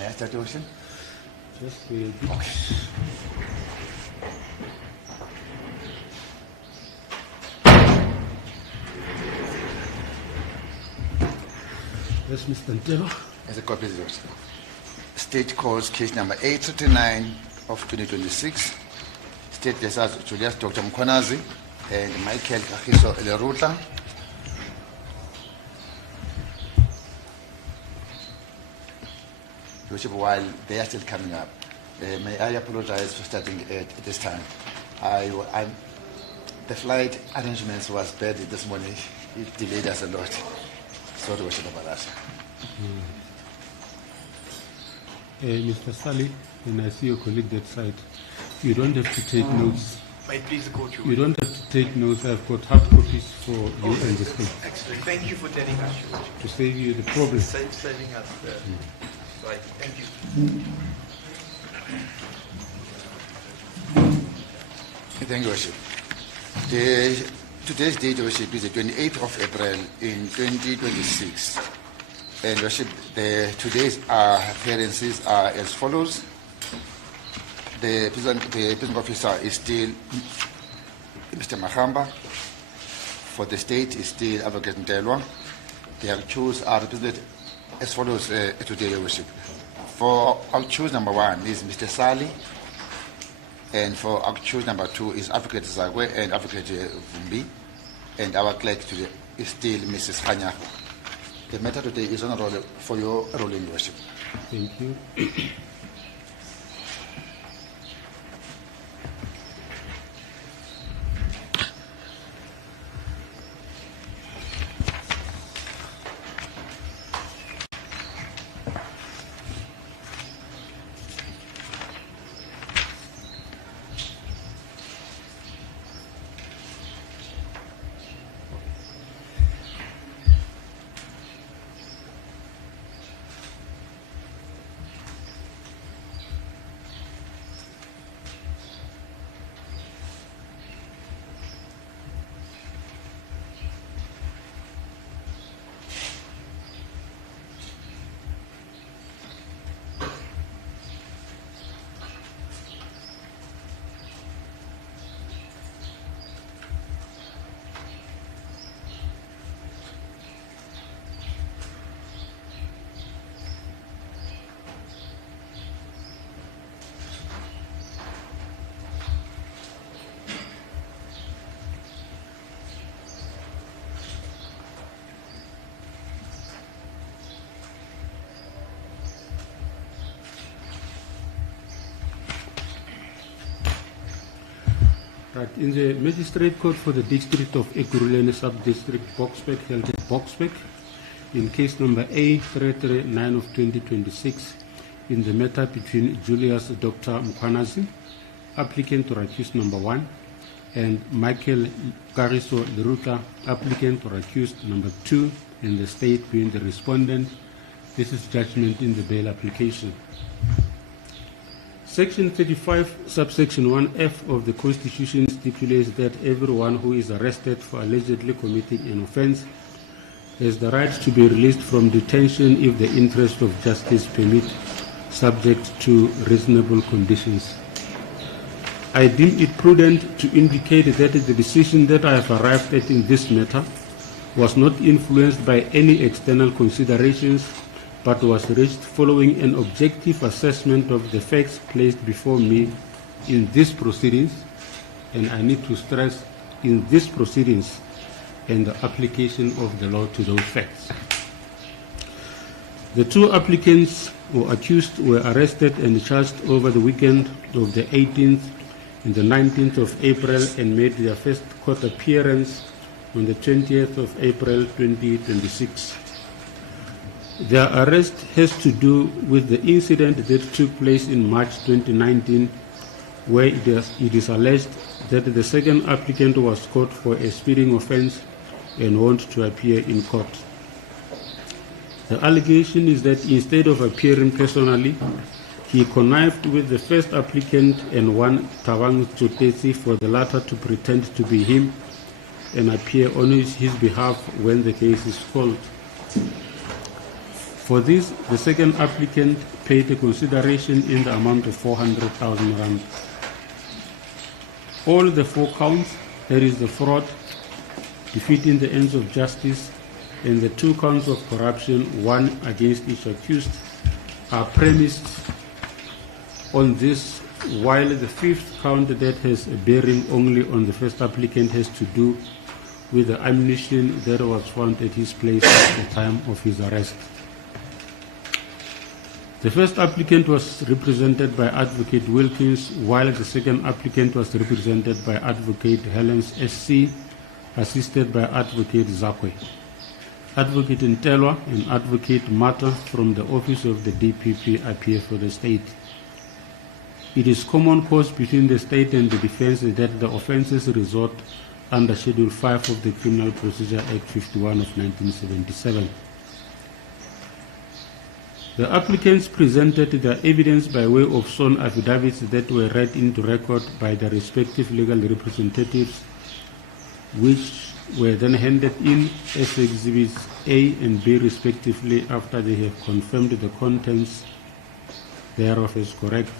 May I start the question? Just wait. Okay. Yes, Mr. Ntelo. As a copy of the State calls case number 839 of 2026. State versus Julius Dr. Mkhwanazi and Kagiso Lerutla. Worship, while they are still coming up, may I apologize for starting at this time. The flight arrangements was bad this morning. It delayed us a lot. Sorry, Worship, about that. Mr. Sally, and I see your colleague that side. You don't have to take notes. Please go to You don't have to take notes. I've got hard copies for you and the state Excellent. Thank you for telling us. to save you the problem. Saving us. Right. Thank you. Thank you, Worship. Today's date, Worship, is the 28th of April in 2026. And Worship, today's appearances are as follows. The prison officer is still Mr. Mahamba. For the state is still Advocate Ntelwa. The accused are represented as follows today, Your Worship. For accused number 1 is Mr. Sali, and for accused number 2 is Advocate 𝐬𝐮𝐬𝐫𝐢𝐻𝐿𝐵 and Advocate Vumbi, and our clerk today is still Mrs. 𝐼𝐻𝐻𝐿𝐵. The matter today is on roll for your ruling, Your Worship. Thank you. Right, in the Magistrate Court for the District of Ekurhuleni Sub-District, Boksburg, held at Boksburg, in case number A339 of 2026, in the matter between Julius Dr. Mkhwanazi, applicant or accused number 1, and Kagiso Lerutla, applicant or accused number 2, and the state being the respondent. This is judgment in the bail application. Section 35, subsection 1F of the Constitution stipulates that everyone who is arrested for allegedly committing an offense has the right to be released from detention if the interest of justice permit, subject to reasonable conditions. I deem it prudent to indicate that the decision that I have arrived at in this matter was not influenced by any external considerations, but was reached following an objective assessment of the facts placed before me in these proceedings, and I need to stress, in these proceedings, and the application of the law to those facts. The two applicants or accused were arrested and charged over the weekend of the 18th and the 19th of April and made their first court appearance on the 20th of April 2026. Their arrest has to do with the incident that took place in March 2019, where it is alleged that the second applicant was caught for a speeding offense and wanted to appear in court. The allegation is that instead of appearing personally, he connived with the first applicant and one Thabang Tsotetsi for the latter to pretend to be him and appear on his behalf when the case is called. For this, the second applicant paid a consideration in the amount of 400,000 rand. All the 4 counts, that is the fraud, defeating the ends of justice, and the 2 counts of corruption, one against each accused, are premised on this, while the 5th count that has a bearing only on the first applicant has to do with the ammunition that was found at his place at the time of his arrest. The first applicant was represented by Advocate Wilkins, while the second applicant was represented by Advocate Helens SC, assisted by Advocate 𝐼𝐶𝐭. Advocate Ntelwa and Advocate Mata from the Office of the DPP appear for the state. It is common cause between the state and the defense that the offences resort under Schedule 5 of the Criminal Procedure Act 51 of 1977. The applicants presented their evidence by way of sworn affidavits that were read into record by their respective legal representatives, which were then handed in as Exhibits A and B respectively after they have confirmed the contents thereof as correct.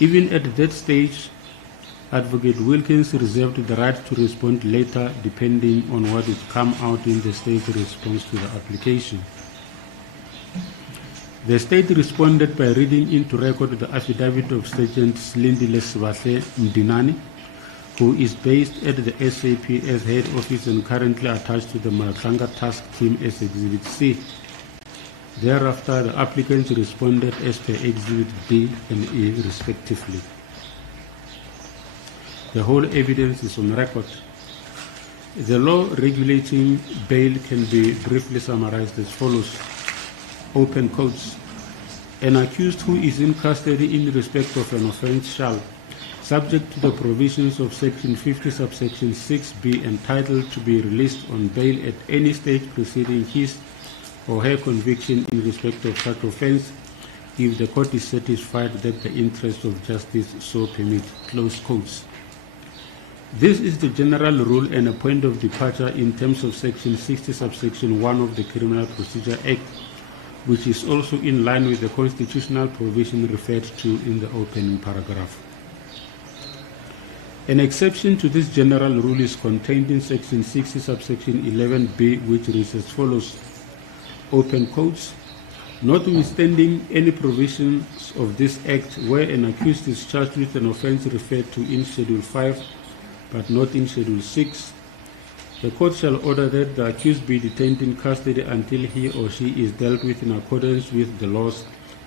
Even at that stage, Advocate Wilkins reserved the right to respond later depending on what would come out in the state's response to the application. The state responded by reading into record the affidavit of Sergeant 𝐿indile Sibahle Mdinani, who is based at the SAPS head office and currently attached to the Malanga task team as Exhibit C. Thereafter, the applicants responded as per Exhibit B and E respectively. The whole evidence is on record. The law regulating bail can be briefly summarized as follows. Open quotes. An accused who is in custody in respect of an offence shall, subject to the provisions of Section 50, subsection 6b, entitled to be released on bail at any stage preceding his or her conviction in respect of such offence, if the court is satisfied that the interests of justice so permit. Close quotes. This is the general rule and a point of departure in terms of Section 60, subsection 1 of the Criminal Procedure Act, which is also in line with the constitutional provision referred to in the opening paragraph. An exception to this general rule is contained in Section 60, subsection 11b, which reads as follows. Open quotes. Notwithstanding any provisions of this Act where an accused is charged with an offence referred to in Schedule 5 but not in Schedule 6, the court shall order that the accused be detained in custody until he or she is dealt with in accordance with the laws,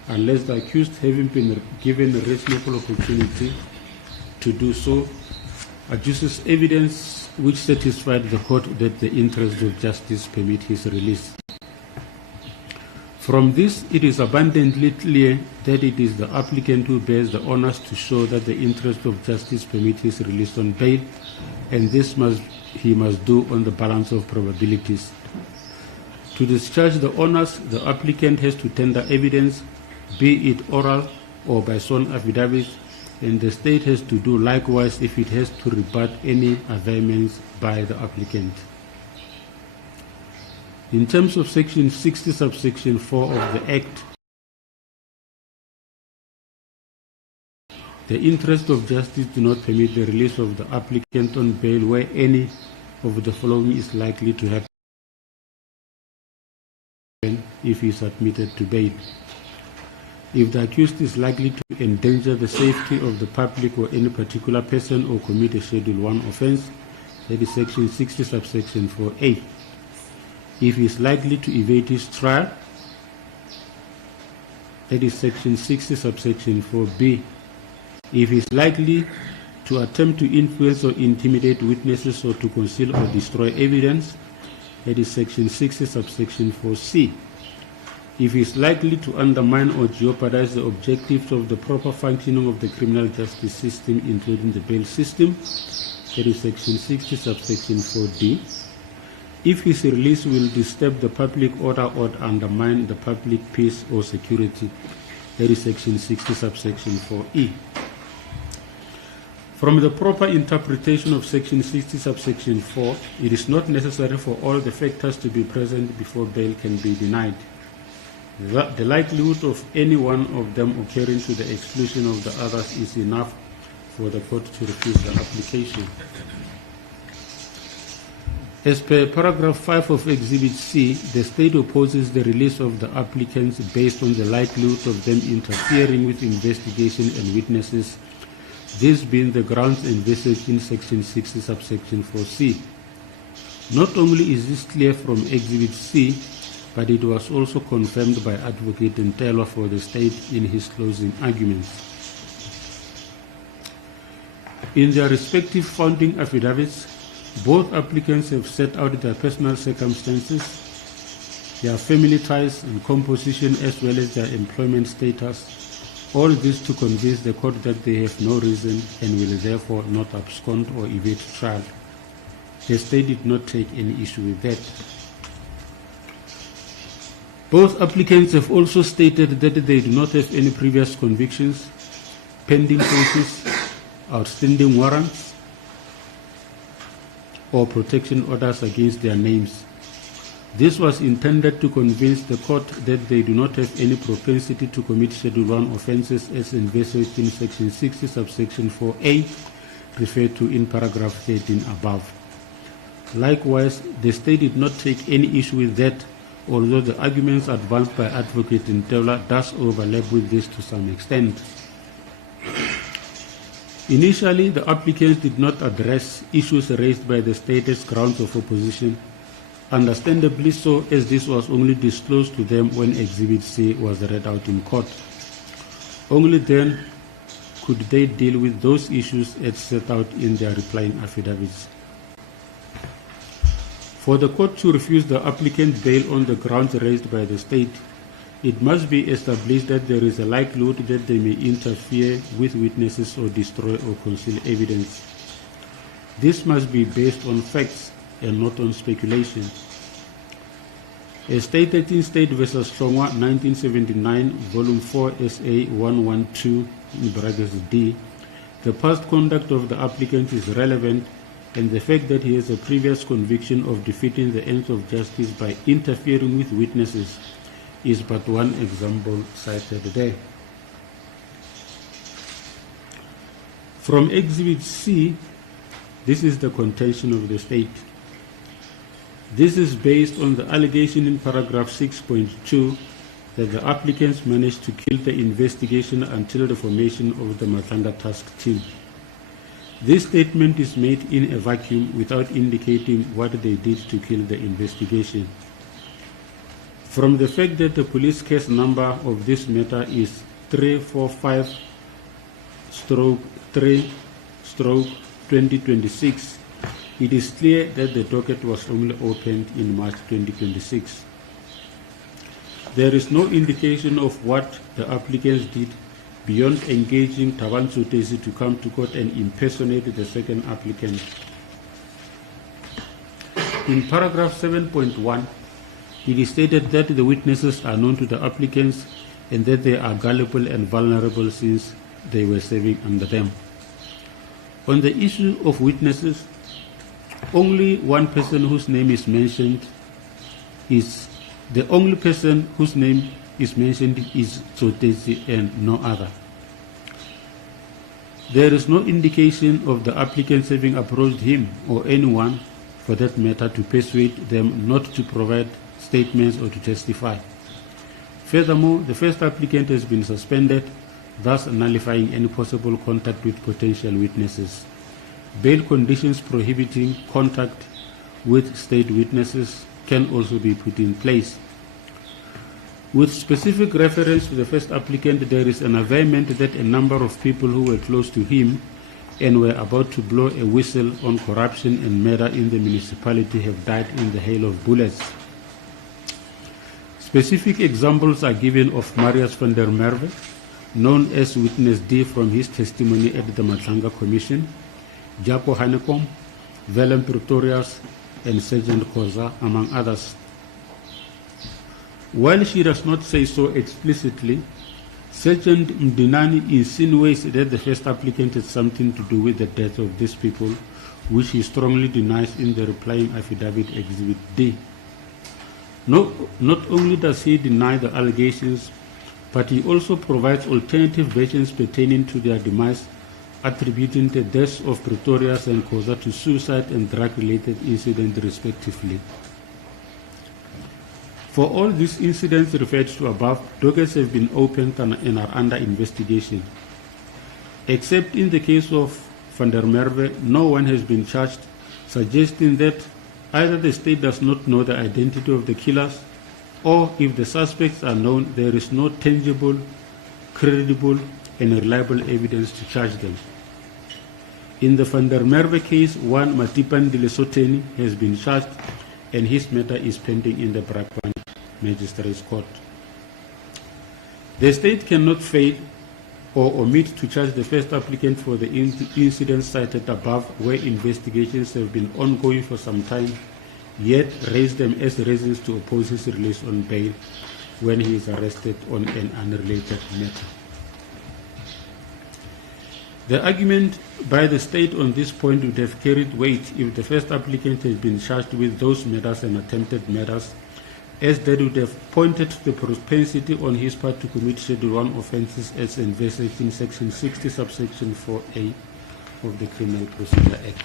unless the accused, having been given a reasonable opportunity to do so, adduces evidence which satisfied the court that the interests of justice permit his release. From this, it is abundantly clear that it is the applicant who bears the onus to show that the interests of justice permit his release on bail, and this he must do on the balance of probabilities. To discharge the onus, the applicant has to tender evidence, be it oral or by sworn affidavits, and the state has to do likewise if it has to rebut any averments by the applicant. In terms of Section 60, subsection 4 of the Act, the interests of justice do not permit the release of the applicant on bail where any of the following is likely to happen if he is admitted to bail. If the accused is likely to endanger the safety of the public or any particular person or commit a Schedule 1 offence, that is Section 60, subsection 4a. If he is likely to evade his trial, that is Section 60, subsection 4b. If he is likely to attempt to influence or intimidate witnesses or to conceal or destroy evidence, that is Section 60, subsection 4c. If he is likely to undermine or jeopardize the objectives of the proper functioning of the criminal justice system, including the bail system, that is Section 60, subsection 4d. If his release will disturb the public order or undermine the public peace or security, that is Section 60, subsection 4e. From the proper interpretation of Section 60, subsection 4, it is not necessary for all the factors to be present before bail can be denied. The likelihood of any one of them occurring to the exclusion of the others is enough for the court to refuse the application. As per paragraph 5 of Exhibit C, the state opposes the release of the applicants based on the likelihood of them interfering with investigation and witnesses, this being the grounds envisaged in Section 60, subsection 4C. Not only is this clear from Exhibit C, but it was also confirmed by Advocate Nthelwa for the state in his closing arguments. In their respective founding affidavits, both applicants have set out their personal circumstances, their family ties and composition, as well as their employment status, all this to convince the court that they have no reason and will therefore not abscond or evade trial. The state did not take any issue with that. Both applicants have also stated that they do not have any previous convictions, pending cases, outstanding warrants, or protection orders against their names. This was intended to convince the court that they do not have any propensity to commit Schedule 1 offences as envisaged in Section 60, subsection 4A, referred to in paragraph 13 above. Likewise, the state did not take any issue with that, although the arguments advanced by Advocate Nthelwa does overlap with this to some extent. Initially, the applicants did not address issues raised by the state as grounds of opposition, understandably so, as this was only disclosed to them when Exhibit C was read out in court. Only then could they deal with those issues as set out in their replying affidavits. For the court to refuse the applicant bail on the grounds raised by the state, it must be established that there is a likelihood that they may interfere with witnesses or destroy or conceal evidence. This must be based on facts and not on speculation. As stated in State v. 𝐬𝐮𝐻𝐭 1979, Volume 4, SA 112, in brackets D, the past conduct of the applicant is relevant, and the fact that he has a previous conviction of defeating the ends of justice by interfering with witnesses is but one example cited there. From Exhibit C, this is the contention of the state. This is based on the allegation in paragraph 6.2 that the applicants managed to kill the investigation until the formation of the Matlanga task team. This statement is made in a vacuum without indicating what they did to kill the investigation. From the fact that the police case number of this matter is 345/3/2026, it is clear that the docket was only opened in March 2026. There is no indication of what the applicants did beyond engaging Thabang Tsotetsi to come to court and impersonate the second applicant. In paragraph 7.1, it is stated that the witnesses are known to the applicants and that they are gullible and vulnerable since they were serving under them. On the issue of witnesses, only one person whose name is mentioned is Tsotetsi and no other. There is no indication of the applicants having approached him or anyone, for that matter, to persuade them not to provide statements or to testify. Furthermore, the first applicant has been suspended, thus nullifying any possible contact with potential witnesses. Bail conditions prohibiting contact with state witnesses can also be put in place. With specific reference to the first applicant, there is an averment that a number of people who were close to him and were about to blow a whistle on corruption and murder in the municipality have died in the hail of bullets. Specific examples are given of Marius van der Merwe, known as Witness D from his testimony at the Matlanga Commission, 𝐵𝐻𝐿𝐵𝐻𝐿, Hanekom, Willem Pretorius, and Sergeant Khoza, among others. While she does not say so explicitly, Sergeant Mdinani insinuates that the first applicant had something to do with the death of these people, which he strongly denies in the replying affidavit Exhibit D. Not only does he deny the allegations, but he also provides alternative versions pertaining to their demise, attributing the deaths of Pretorius and 𝐼𝐻𝐭 to suicide and drug-related incidents respectively. For all these incidents referred to above, dockets have been opened and are under investigation. Except in the case of Van der Merwe, no one has been charged, suggesting that either the state does not know the identity of the killers, or if the suspects are known, there is no tangible, credible, and reliable evidence to charge them. In the Van der Merwe case, one Matipan Dilesoteni has been charged, and his matter is pending in the Brakpan Magistrates Court. The state cannot fail or omit to charge the first applicant for the incidents cited above, where investigations have been ongoing for some time, yet raise them as reasons to oppose his release on bail when he is arrested on an unrelated matter. The argument by the state on this point would have carried weight if the first applicant had been charged with those murders and attempted murders, as that would have pointed to the propensity on his part to commit Schedule 1 offences as envisaged in Section 60, subsection 4A of the Criminal Procedure Act.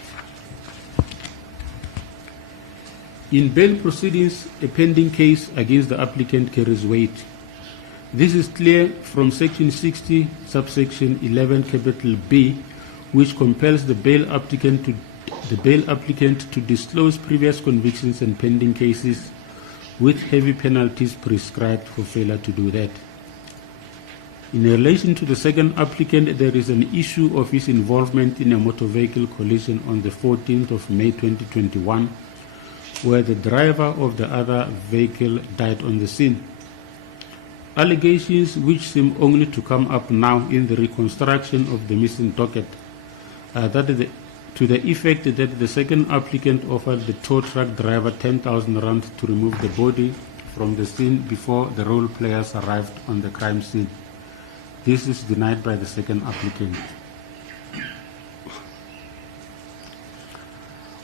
In bail proceedings, a pending case against the applicant carries weight. This is clear from Section 60, subsection 11, capital B, which compels the bail applicant to disclose previous convictions and pending cases, with heavy penalties prescribed for failure to do that. In relation to the second applicant, there is an issue of his involvement in a motor vehicle collision on the 14th of May 2021, where the driver of the other vehicle died on the scene. Allegations which seem only to come up now in the reconstruction of the missing docket are that to the effect that the second applicant offered the tow truck driver 10,000 rand to remove the body from the scene before the role players arrived on the crime scene. This is denied by the second applicant.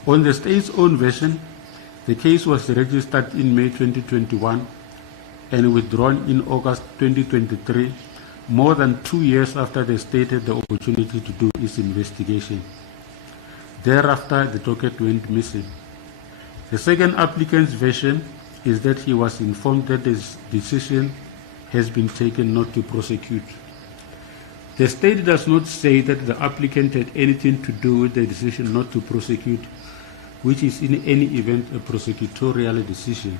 On the state's own version, the case was registered in May 2021 and withdrawn in August 2023, more than 2 years after the state had the opportunity to do its investigation. Thereafter, the docket went missing. The second applicant's version is that he was informed that his decision has been taken not to prosecute. The state does not say that the applicant had anything to do with the decision not to prosecute, which is in any event a prosecutorial decision.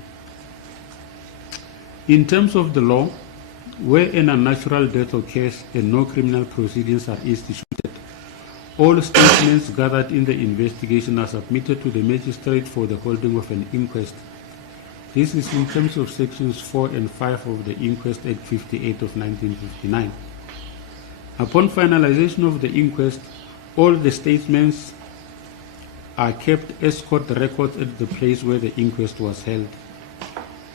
In terms of the law, where an unnatural death occurs and no criminal proceedings are instituted, all statements gathered in the investigation are submitted to the magistrate for the holding of an inquest. This is in terms of sections 4 and 5 of the Inquest Act 58 of 1959. Upon finalization of the inquest, all the statements are kept as court records at the place where the inquest was held.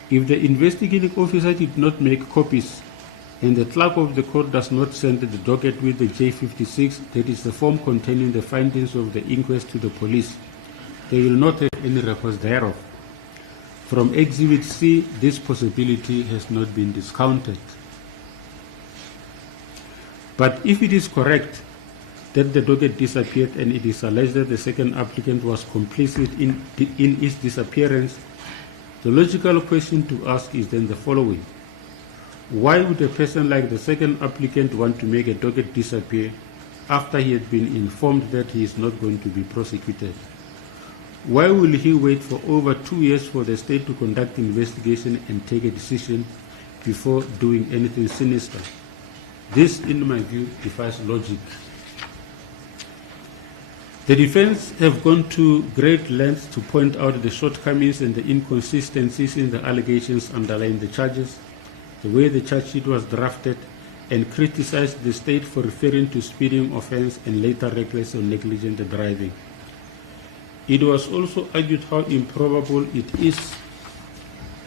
If the investigating officer did not make copies and the clerk of the court does not send the docket with the J56, that is the form containing the findings of the inquest, to the police, they will not have any records thereof. From Exhibit C, this possibility has not been discounted. But if it is correct that the docket disappeared and it is alleged that the second applicant was complicit in its disappearance, the logical question to ask is then the following. Why would a person like the second applicant want to make a docket disappear after he had been informed that he is not going to be prosecuted? Why will he wait for over 2 years for the state to conduct investigation and take a decision before doing anything sinister? This, in my view, defies logic. The defense have gone to great lengths to point out the shortcomings and the inconsistencies in the allegations underlying the charges, the way the charge sheet was drafted, and criticized the state for referring to speeding offense and later reckless or negligent driving. It was also argued how improbable it is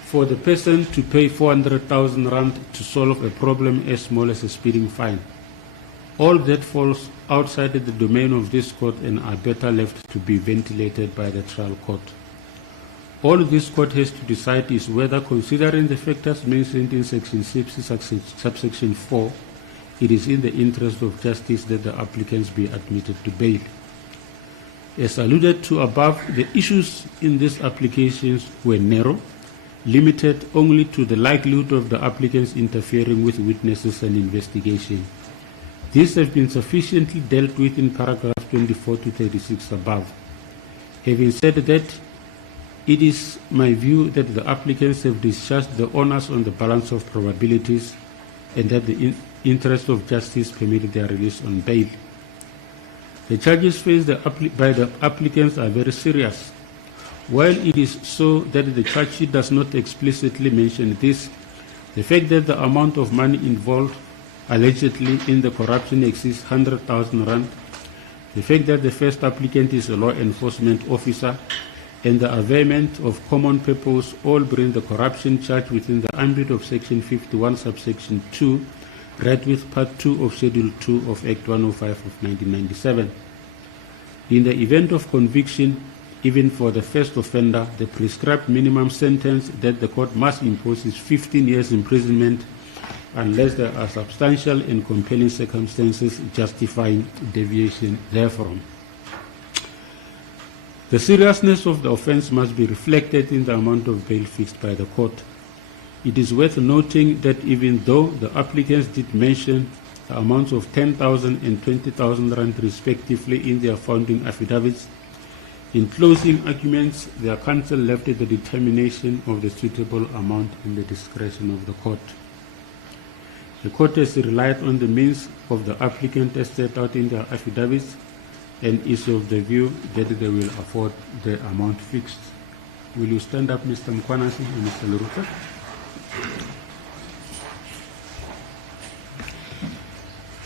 for the person to pay 400,000 rand to solve a problem as small as a speeding fine. All that falls outside the domain of this court and are better left to be ventilated by the trial court. All this court has to decide is whether, considering the factors mentioned in Section 6, subsection 4, it is in the interest of justice that the applicants be admitted to bail. As alluded to above, the issues in these applications were narrow, limited only to the likelihood of the applicants interfering with witnesses and investigation. These have been sufficiently dealt with in paragraph 24 to 36 above. Having said that, it is my view that the applicants have discharged the onus on the balance of probabilities and that the interest of justice permitted their release on bail. The charges faced by the applicants are very serious. While it is so that the charge sheet does not explicitly mention this, the fact that the amount of money involved allegedly in the corruption exceeds 100,000 rand, the fact that the first applicant is a law enforcement officer, and the availment of common purpose all bring the corruption charge within the ambit of Section 51, subsection 2, read with Part 2 of Schedule 2 of Act 105 of 1997. In the event of conviction, even for the first offender, the prescribed minimum sentence that the court must impose is 15 years imprisonment unless there are substantial and compelling circumstances justifying deviation therefrom. The seriousness of the offence must be reflected in the amount of bail fixed by the court. It is worth noting that even though the applicants did mention the amounts of 10,000 and 20,000 rand respectively in their founding affidavits, in closing arguments, their counsel left the determination of the suitable amount in the discretion of the court. The court has relied on the means of the applicant as set out in their affidavits and is of the view that they will afford the amount fixed. Will you stand up, Mr. Mkhwanazi and Mr. Lerutla?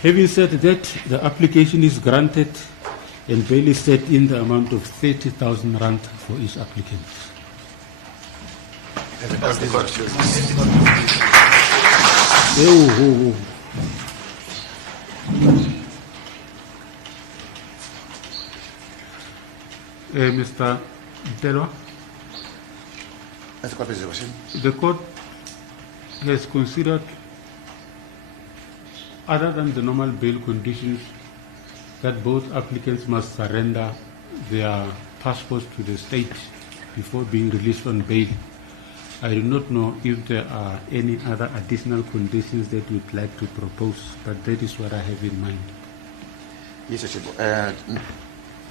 Having said that, the application is granted and bail is set in the amount of 30,000 rand for each applicant. Mr. Telwa, the court has considered, other than the normal bail conditions, that both applicants must surrender their passports to the state before being released on bail. I do not know if there are any other additional conditions that you'd like to propose, but that is what I have in mind. Yes,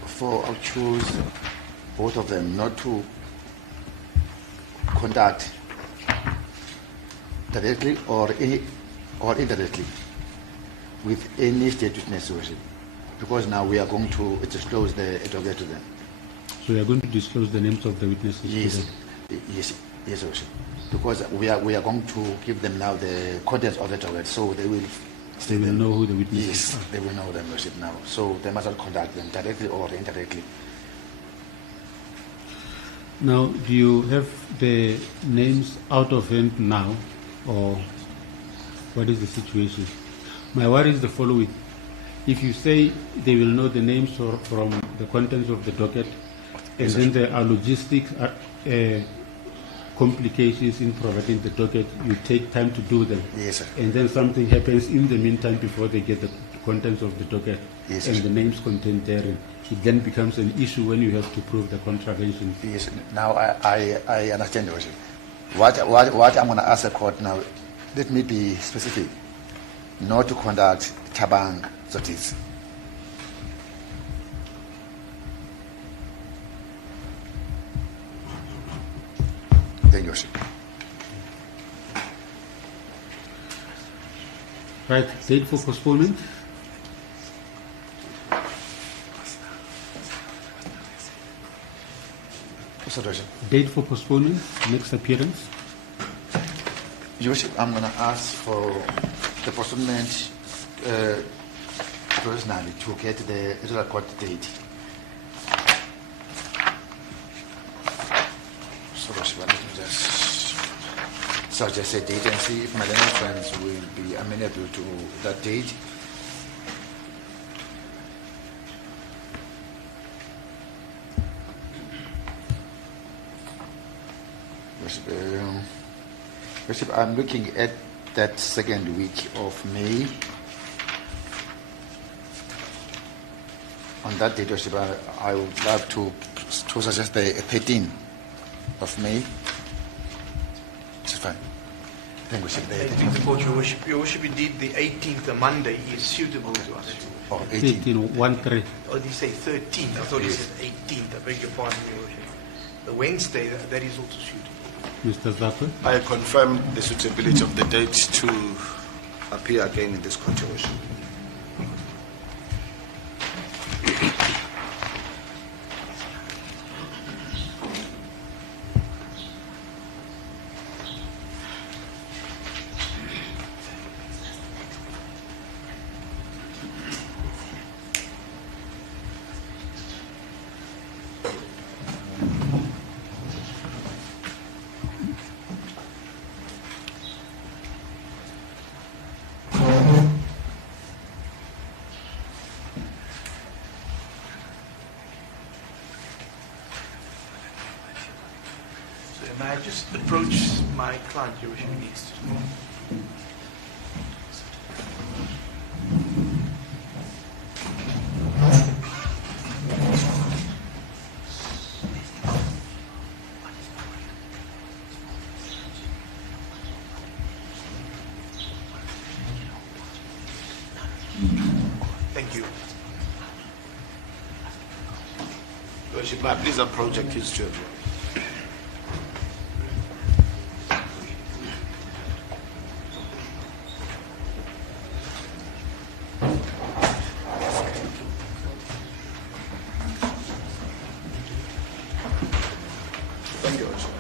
for I'll choose both of them not to conduct directly or indirectly with any state witness, because now we are going to disclose the docket to them. So you are going to disclose the names of the witnesses? Yes, yes, because we are going to give them now the contents of the docket, so they will. They will know who the witnesses are. Yes, they will know them now. So they must not conduct them directly or indirectly. Now, do you have the names out of hand now, or what is the situation? My worry is the following. If you say they will know the names from the contents of the docket, and then there are logistic complications in providing the docket, you take time to do them. Yes, sir. And then something happens in the meantime before they get the contents of the docket, yes, and sir, the names contained therein. It then becomes an issue when you have to prove the contravention. Yes, now I understand the question. What I'm going to ask the court now, let me be specific, not to conduct tabang sorties. Thank you, sir. Right, date for postponement. Date for postponement, next appearance. Your Worship, I'm going to ask for the postponement personally to get the regular court date. So, Worship, let me just suggest a date and see if my learned friends will be amenable to that date. Worship, Worship, I'm looking at that second week of May. On that date, Worship, I would love to suggest the 13th of May. It's fine. Thank you, Worship. The 18th of Court, Your Worship. Your Worship, indeed, the 18th, the Monday, is suitable to us. Oh, 18. 1813. Oh, did you say 13th? I thought you said 18th. I beg your pardon, Your Worship. The Wednesday, that is also suitable. Mr. 𝐟𝐨𝐵𝐿. I confirm the suitability of the date to appear again in this court, Your Worship. May I just approach my client, Your Worship? Thank you. Your Worship, may I please approach accused to Thank you, Your Worship.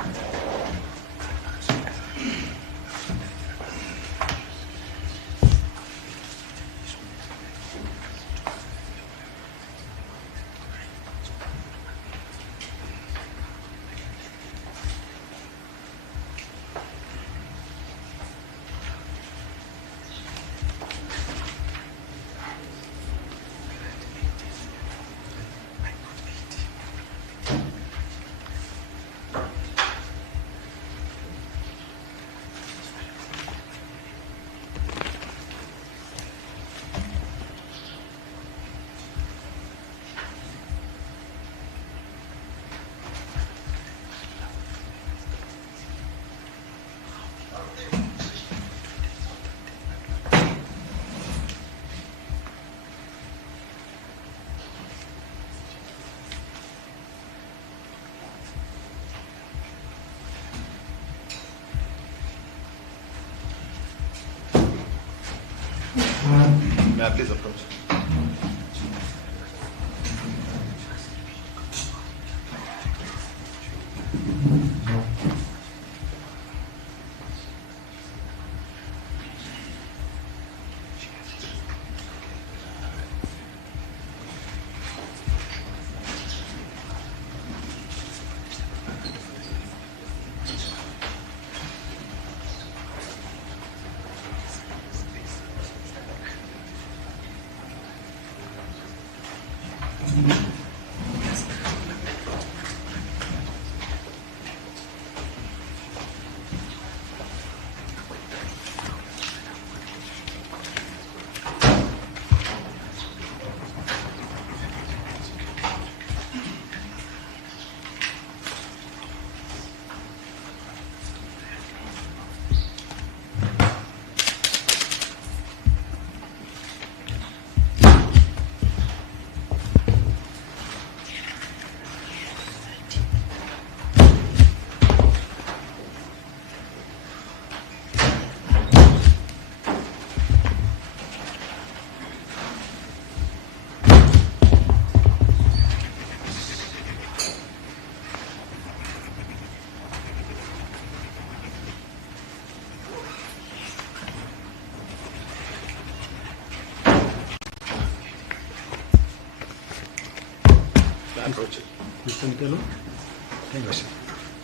May I please approach? Approach it. Mr. Nkelo, Thank you, Worship.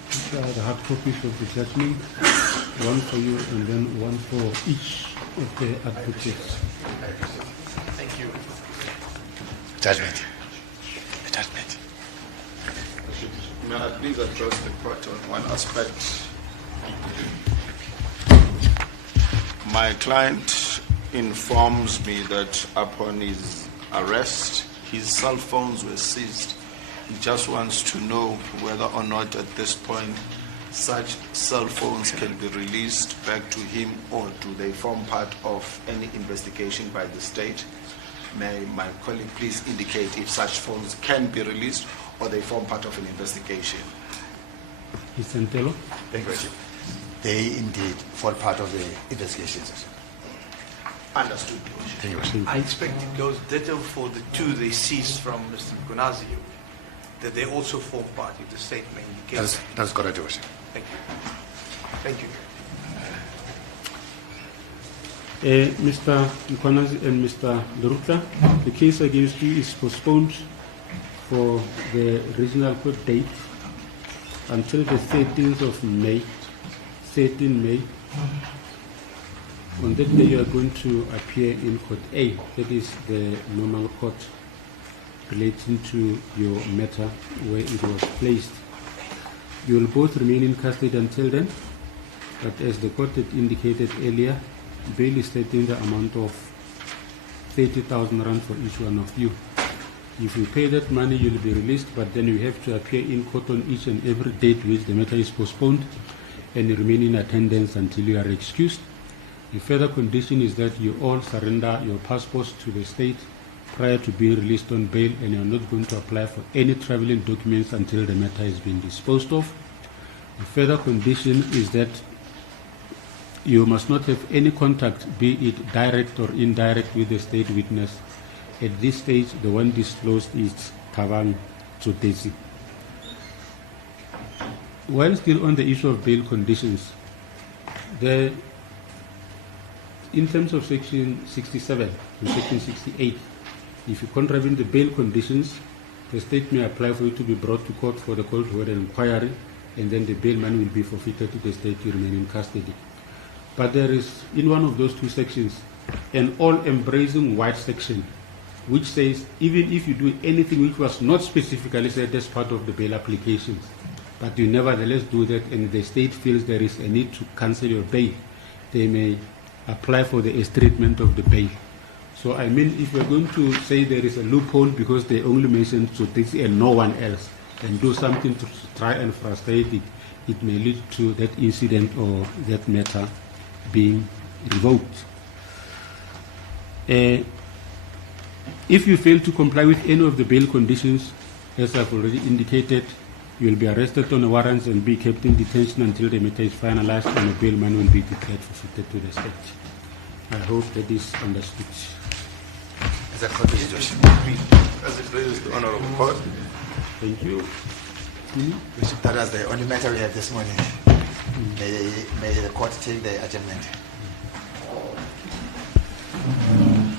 these are the hard copies of the judgment, one for you and then one for each of the advocates. Thank you. Judgment. Judgment. May I please address the court on one aspect My client informs me that upon his arrest, his cell phones were seized. He just wants to know whether or not at this point such cell phones can be released back to him, or do they form part of any investigation by the state? May my colleague please indicate if such phones can be released or they form part of an investigation? Mr. Ntelo? Thank you. They indeed fall part of the investigations. Understood. Thank you. I expect it goes ditto for the two they seized from Mr. Mkhwanazi, that they also form part if the state may indicate. That's correct, Your Worship. Thank you. Thank you. Mr. Mkhwanazi and Mr. Lerutla, the case against you is postponed for the regional court date until the 13th of May, 13 May. On that day, you are going to appear in Court A, that is the normal court relating to your matter where it was placed. You will both remain in custody until then, but as the court had indicated earlier, bail is set in the amount of 30,000 rand for each one of you. If you pay that money, you will be released, but then you have to appear in court on each and every date which the matter is postponed, and you remain in attendance until you are excused. The further condition is that you all surrender your passports to the state prior to being released on bail, and you are not going to apply for any traveling documents until the matter has been disposed of. The further condition is that you must not have any contact, be it direct or indirect, with the state witness. At this stage, the one disclosed is 𝐬𝐮𝐬𝐜𝐫𝐢𝐻𝐿𝐵𝐻𝐿𝐵. While still on the issue of bail conditions, in terms of Section 67 and Section 68, if you contravene the bail conditions, the state may apply for you to be brought to court for the court to hold an inquiry, and then the bail money will be forfeited to the state to remain in custody. But there is, in one of those two sections, an all-embracing white section, which says even if you do anything which was not specifically said as part of the bail applications, but you nevertheless do that, and the state feels there is a need to cancel your bail, they may apply for the estrangement of the bail. So I mean, if we're going to say there is a loophole because they only mentioned Tsotesi and no one else, and do something to try and frustrate it, it may lead to that incident or that matter being revoked. If you fail to comply with any of the bail conditions, as I've already indicated, you will be arrested on a warrant and be kept in detention until the matter is finalized, and a bail money will be declared forfeited to the state. I hope that is understood. Is that correct, Mr. Josh? As it pleases the Honorable Court. Thank you. Bishop, that was the only matter we have this morning. May the court take the adjournment.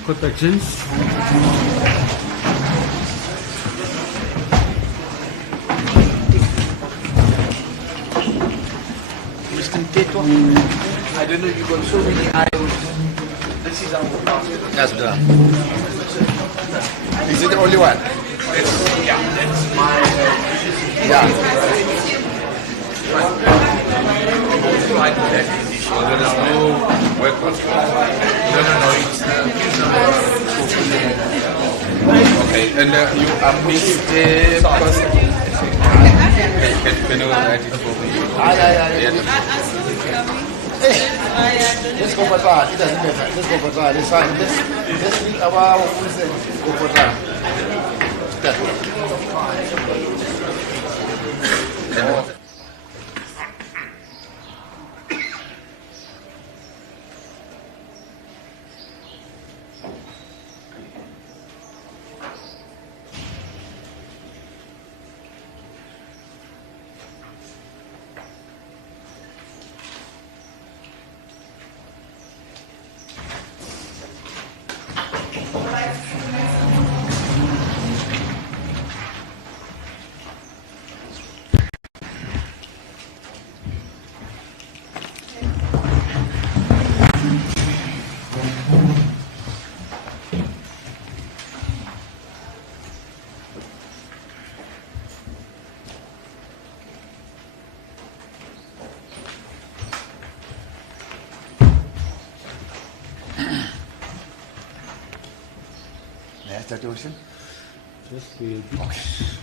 Court adjourns. Mr. Ntetwa, I don't know, you've got so many items. This is our passport. That's done. Is it the only one? Yeah, that's my... Yeah. Also, I do that issue. There is no work passport. No, it's... Okay, and you are please can you write it for me? Let's go for that. It doesn't matter. Let's go for that. It's fine. Let's meet our go for that. May I start the motion? Just wait. Okay.